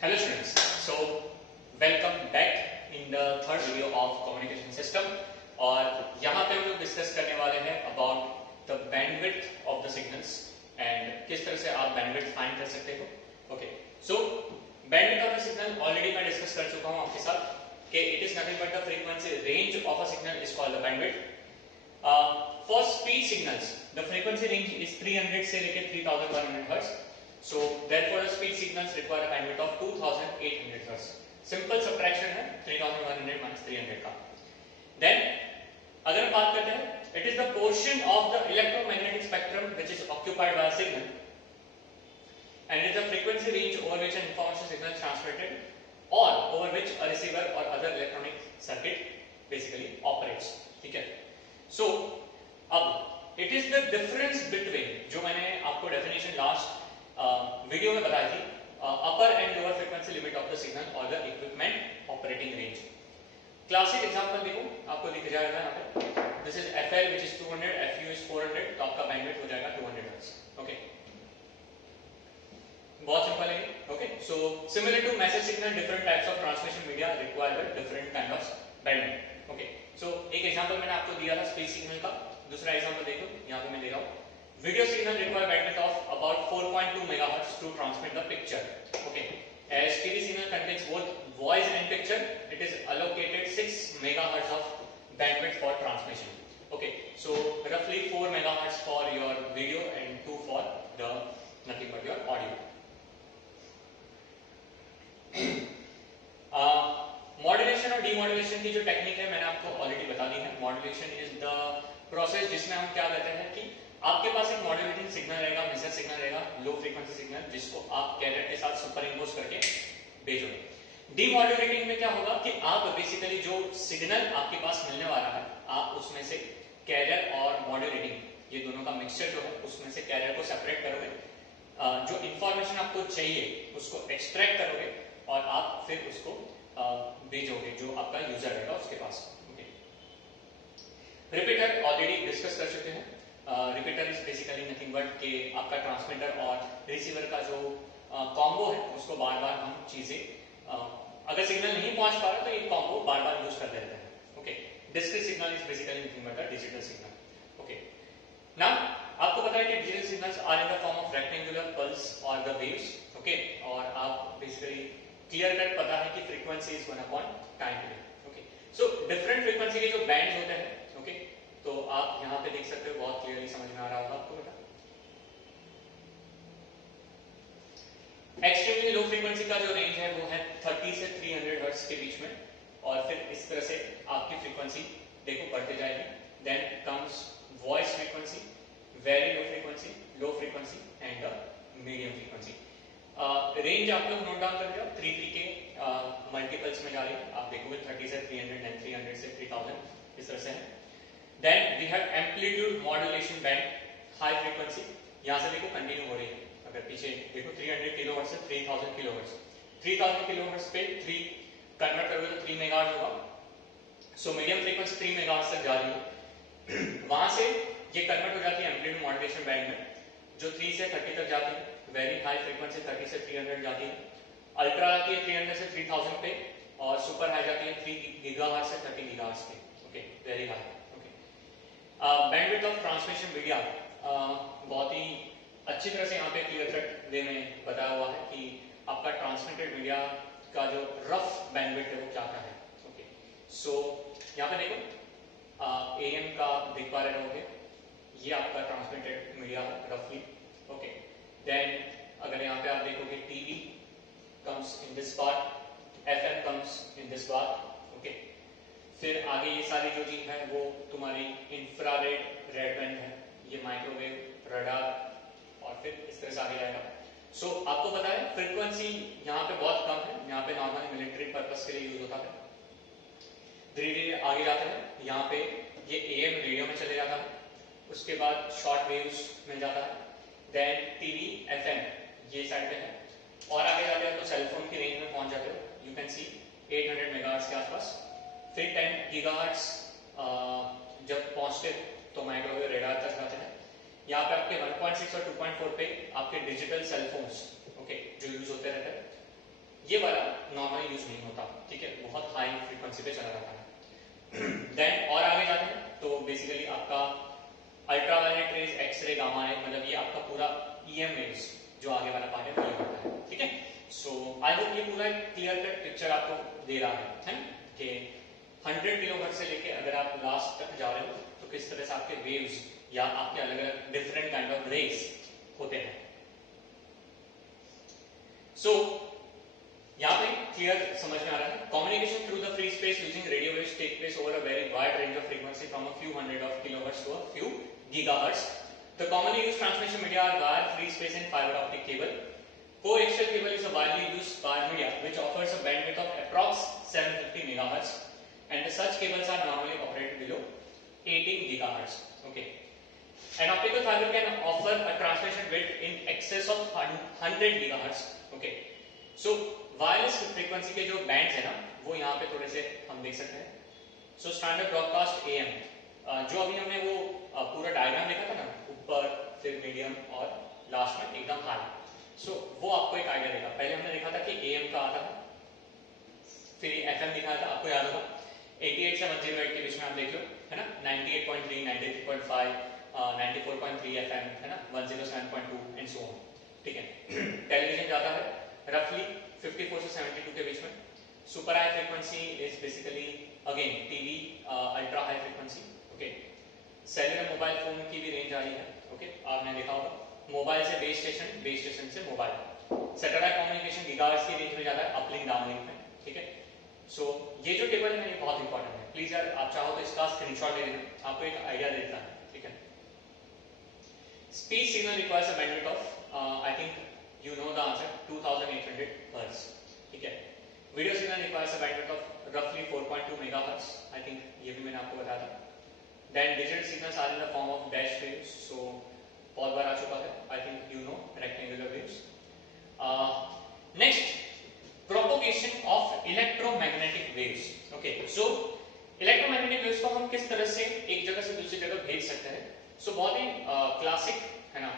Hello students, so welcome back in the third video of communication system और यहाँ पे हम लोग डिस्कस करने वाले हैं about the bandwidth of the signals and किस तरह से आप bandwidth find कर सकते हो. Okay, so bandwidth of the signal already मैं डिस्कस कर चुका हूँ आपके साथ कि it is nothing but the frequency range of a signal is called the bandwidth. For speed signals, the frequency range is 300 से लेके 3100 Hz. So therefore the speed signals require a bandwidth of 2800 Hz. Simple subtraction है 3100 minus 300 का. Then अगर हम बात करते हैं, it is the portion of the electromagnetic spectrum which is occupied by a signal, and it is the frequency range over which an information signal is transmitted or over which a receiver or other electronic circuit basically operates. ठीक है? So अब it is the difference between जो मैंने आपको definition last video में बताई थी upper and lower frequency limit of the signal और the equipment operating range. Classic example देखो, आपको दिख जाएगा यहाँ पे. This is FL which is 200, FU is 400, तो आपका बैंडविड्थ हो जाएगा 200 हर्ट्ज. ओके, बहुत सिंपल है. Okay, so similar to message signal, different types of transmission media require different kind of bandwidth. Okay, so एक एग्जांपल मैंने आपको दिया था स्पेस सिग्नल का. दूसरा एग्जांपल देखो, यहाँ पे मैं दे रहा हूँ. Video signal require bandwidth of about 4.2 MHz to transmit the picture. Okay, as TV signal contains both voice and picture, it is allocated 6 MHz of bandwidth for transmission. Okay, so roughly 4 MHz for your video and 2 for the nothing but your audio. Modulation और demodulation की जो technique है मैंने आपको already बता दी है. Modulation is the process जिसमें हम क्या करते हैं कि आपके पास एक मॉड्यूलेटिंग सिग्नल रहेगा, मेसेज सिग्नल रहेगा, लो फ्रीक्वेंसी सिग्नल, जिसको आप कैरियर के साथ सुपरइम्पोज करके भेजोगे. डीमॉड्यूलेटिंग में क्या होगा कि आप बेसिकली जो सिग्नल आपके पास मिलने वाला है, आप उसमें से कैरियर और मॉड्यूलेटिंग ये दोनों का मिक्सचर जो है उसमें से कैरियर को सेपरेट करोगे, जो इंफॉर्मेशन आपको चाहिए उसको एक्सट्रैक्ट करोगे और आप फिर उसको भेजोगे जो आपका यूजर रहेगा उसके पास. रिपीटर ऑलरेडी डिस्कस कर चुके हैं. Repeater is basically nothing but कि आपका ट्रांसमीटर और रिसीवर का जो कॉम्बो है उसको बार बार हम चीजें अगर सिग्नल नहीं पहुंच पा रहा तो ये कॉम्बो बार बार यूज करते रहते हैं. Okay, discrete signal is basically nothing but the digital signal. Okay, now आपको पता है कि digital signals are in the form of rectangular pulse और द वेव्स. ओके, और आप बेसिकली क्लियर कट पता है कि फ्रीक्वेंसी इज 1/टाइम period. Okay, so different frequency के जो बैंड्स होते हैं, ओके, तो आप यहाँ पे देख सकते हो, बहुत क्लियरली समझ में आ रहा होगा आपको. बेटा एक्सट्रीमली लो फ्रीक्वेंसी का जो रेंज है वो है 30 से 300 हर्ट्ज के बीच में, और फिर इस तरह से आपकी फ्रीक्वेंसी देखो बढ़ते जाएगी. Then comes voice frequency, very low frequency, low frequency and the medium frequency. Range आप लोग नोट डाउन कर लो. 3 के मल्टीपल्स में जा रही है, आप देखोगे 30 से 300 एंड 300 से 3000 इस तरह से है. Then we have amplitude modulation band, high frequency. यहाँ से देखो कंटिन्यू हो रही है. अगर पीछे देखो 300 किलोहर्ट्ज से 3000 किलोहर्ट्ज, 3000 किलोहर्ट्ज पे 3 कन्वर्ट करोगे तो 3 मेगाहर्ट्ज होगा. सो मीडियम फ्रीक्वेंसी 3 मेगाहर्ट्ज तक जा रही है. वहां से ये कन्वर्ट हो जाती है एम्पलीट्यूड मॉड्यूलेशन बैंड में, जो 3 से 30 तक जाती है. वेरी हाई फ्रीक्वेंसी 30 से 300 जाती है. अल्ट्रा आती है 300 से 3000 पे, और सुपर हाई जाती है 3 गीगाहर्ट्ज से 30 गीगाहर्ट्ज पे. Okay, very high. Bandwidth of transmission media बहुत ही अच्छी तरह से यहाँ पे क्लियर कट वे में बताया हुआ है कि आपका ट्रांसमिटेड मीडिया का जो रफ बैंडविड्थ है वो क्या क्या है. ओके, सो यहाँ पे देखो AM का देख पा रहे होंगे, ये आपका ट्रांसमिटेड मीडिया रफली. ओके, देन अगर यहाँ पे आप देखोगे TV comes in this part, FM comes in this part. Okay, फिर आगे ये सारी जो चीज है वो तुम्हारी इंफ्रारेड रेड बैंड है, ये माइक्रोवेव, रडार, और फिर इस तरह से आगे जाएगा. सो आपको पता है फ्रीक्वेंसी यहाँ पे बहुत कम है, यहाँ पे नॉर्मली मिलिट्री पर्पस के लिए यूज होता है. धीरे धीरे आगे जाते हैं, यहाँ पे ये AM रेडियो में चले जाता है, उसके बाद शॉर्ट वेव्स में जाता है. देन TV FM ये साइड में है, और आगे जाते हैं तो सेलफोन की रेंज में पहुंच जाते हो. यू कैन सी 800 मेगाहर्ट्ज के आसपास. फिर 10 गीगाहर्ट्ज जब पहुंचते तो माइक्रोवेव रेडार तक जाते हैं. यहाँ पे आपके 1.6 और 2.4 पे आपके डिजिटल सेलफोन्स, ओके, जो यूज होते रहते हैं, ये वाला नॉर्मली यूज नहीं होता, ठीक है, बहुत हाई फ्रीक्वेंसी पे चला जाता है। देन और आगे जाते हैं तो बेसिकली आपका ultraviolet rays, x ray, gamma ray, मतलब ये आपका पूरा ईएम वेव्स जो आगे वाला पार्ट है वो होता है, ठीक है। सो आई होप ये पूरा क्लियर कट पिक्चर आपको दे रहा है कि 100 किलोहर्ट्ज से लेके अगर आप लास्ट तक जा रहे हो तो किस तरह से आपके वेव्स या आपके अलग अलग डिफरेंट काइंड ऑफ रेज होते हैं। सो यहाँ पे क्लियर समझ में आ रहा है। Communication through the free space using radio waves take place over a very wide range of frequency from a few hundred of kilohertz to a few gigahertz. The commonly used transmission media are wire, free space and fiber optic cable. Coaxial cable is a widely used wire media which offers a bandwidth of approx 750 megahertz and such cables are normally operated below 18 gigahertz. Okay. An optical fiber can offer a transmission width in excess of 100 gigahertz. Okay. So wireless frequency के जो bands है ना वो यहाँ पे थोड़े से हम देख सकते हैं। सो स्टैंडर्ड ब्रॉडकास्ट एएम, जो अभी हमने वो पूरा डायग्राम देखा था ना, ऊपर फिर मीडियम और लास्ट में एकदम हाई, सो वो आपको एक आइडिया देगा। पहले हमने देखा था कि एएम का आता था, फिर एफएम दिखाया था, आपको याद होगा 88 से 108 के बीच में आप देख लो, है ना, 98.3, 93.5, 94.3 एफएम, है ना, 107.2 एंड सो ऑन, ठीक है। टेलीविजन जाता है रफली 54 से 72 के बीच में। Super high frequency is basically again TV, ultra high frequency, okay. Cellular mobile phone की भी रेंज आई है, ओके, आपने देखा होगा। मोबाइल से बेस स्टेशन, बेस स्टेशन से मोबाइल। सैटेलाइट कम्युनिकेशन गीगाहर्ट्ज की रेंज में जाता है, अपलिंक डाउनलिंक में, ठीक है। सो ये जो टेबल है ये बहुत इंपॉर्टेंट है, प्लीज यार आप चाहो तो इसका स्क्रीनशॉट ले लेना, आपको एक आइडिया देता है, ठीक है। Speech signal requires a bandwidth of I think you know the answer 2800 hertz, ठीक है। Video signal requires a bandwidth of रफली 4.2 मेगाहर्ट्ज, आई थिंक ये भी मैंने आपको बताया था। Then digital signals are in the form of dash waves, so बहुत बार आ चुका है, I think you know rectangular waves. Next propagation of electromagnetic waves, okay. So electromagnetic waves को हम किस तरह से एक जगह से दूसरी जगह भेज सकते हैं, सो बहुत ही क्लासिक है ना,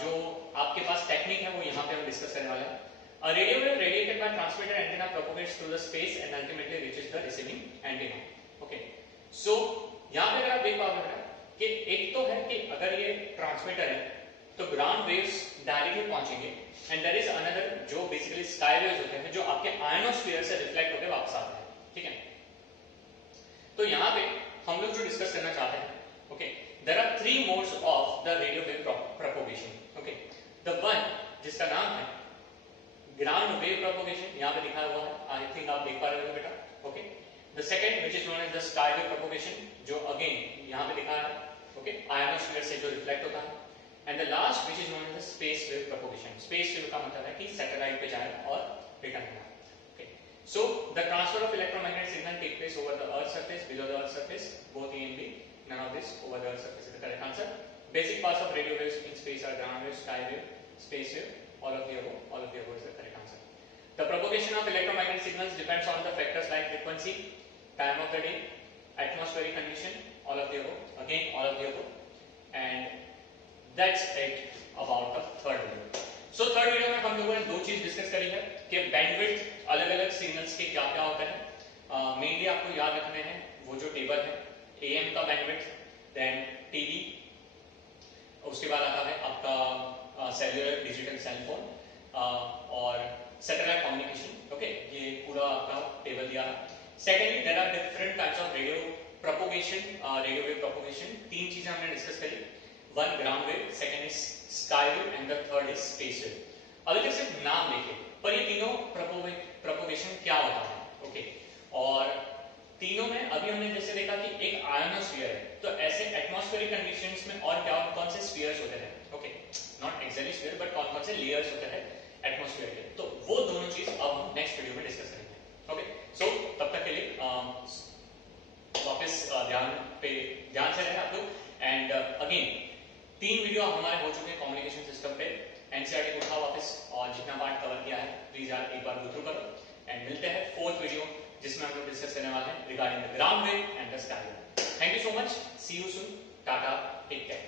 जो आपके पास टेक्निक है वो यहाँ पे हम डिस्कस करने वाले हैं। A radio wave radiated by transmitter antenna propagates through the space and ultimately reaches the receiving antenna. Okay. So यहाँ पे अगर आप देख पाओगे बेटा कि एक तो है कि अगर ये ट्रांसमीटर है तो ग्राउंड वेव्स डायरेक्टली पहुंचेंगे एंड देयर इज अनदर जो बेसिकली स्काई वेव्स होते हैं जो आपके आयनोस्फीयर से रिफ्लेक्ट होकर वापस आते हैं, ठीक है। तो यहाँ पे हम लोग जो डिस्कस करना चाहते हैं, okay, there are three modes of the radio wave propagation, okay. The one जिसका नाम है ground wave propagation, यहाँ पे दिखा हुआ है, I think आप देख पा रहे हो बेटा, okay. The second which is known as the sky wave propagation, जो again यहाँ पे दिखा है, okay, ionosphere से जो reflect होता है, and the last which is known as the space wave propagation. Space wave का मतलब है कि satellite पे जाए और return होना, okay. So the transfer of electromagnetic signal take place over the earth surface, below the earth surface, both A and B. None of this over the earth surface is the correct answer. Basic parts of radio waves in space are ground wave, sky wave, space wave. All of the above is the correct answer. The propagation of electromagnetic signals depends on the factors like frequency, time of the day, atmospheric condition. All of the above. Again, all of the above. And that's it about the third video. So third video में हम लोगों ने दो चीज discuss करी है कि bandwidth अलग अलग सिग्नल्स के क्या क्या होते हैं। मेनली आपको याद रखने हैं वो जो टेबल है, AM का बैंडविड्थ, देन टीवी, उसके बाद आता है आपका सेल्युलर डिजिटल सेल फोन और सैटेलाइट कम्युनिकेशन, ओके, ये पूरा आपका टेबल दिया है। Secondly there are different types of radio propagation, radio wave propagation. तीन चीजें हमने डिस्कस करी, one ground wave, second is sky wave and the third is space wave. अभी तक सिर्फ नाम लेके, पर ये तीनों प्रोपोगेशन क्या होता है, ओके। और तीनों में अभी हमने जैसे देखा कि एक आयोनोस्फीयर है, तो ऐसे एटमॉस्फेरिक कंडीशंस में और क्या कौन से स्फीयर्स होते हैं, okay, not exactly sphere but कौन कौन से लेयर्स होते हैं एटमॉस्फेयर के, तो वो दोनों चीज अब हम नेक्स्ट वीडियो में डिस्कस करेंगे, ओके। सो तब तक के लिए वापस ध्यान से रहे आप लोग। एंड अगेन 3 वीडियो हमारे हो चुके हैं कम्युनिकेशन सिस्टम पे, एनसीईआरटी को उठाओ वापस और जितना पार्ट कवर किया है प्लीज यार एक बार गो थ्रू करो एंड मिलते हैं 4th वीडियो जिसमें हम लोग डिस्कस करने वाले हैं regarding the ground wave and the sky wave. Thank you so much, see you soon, tata, take care.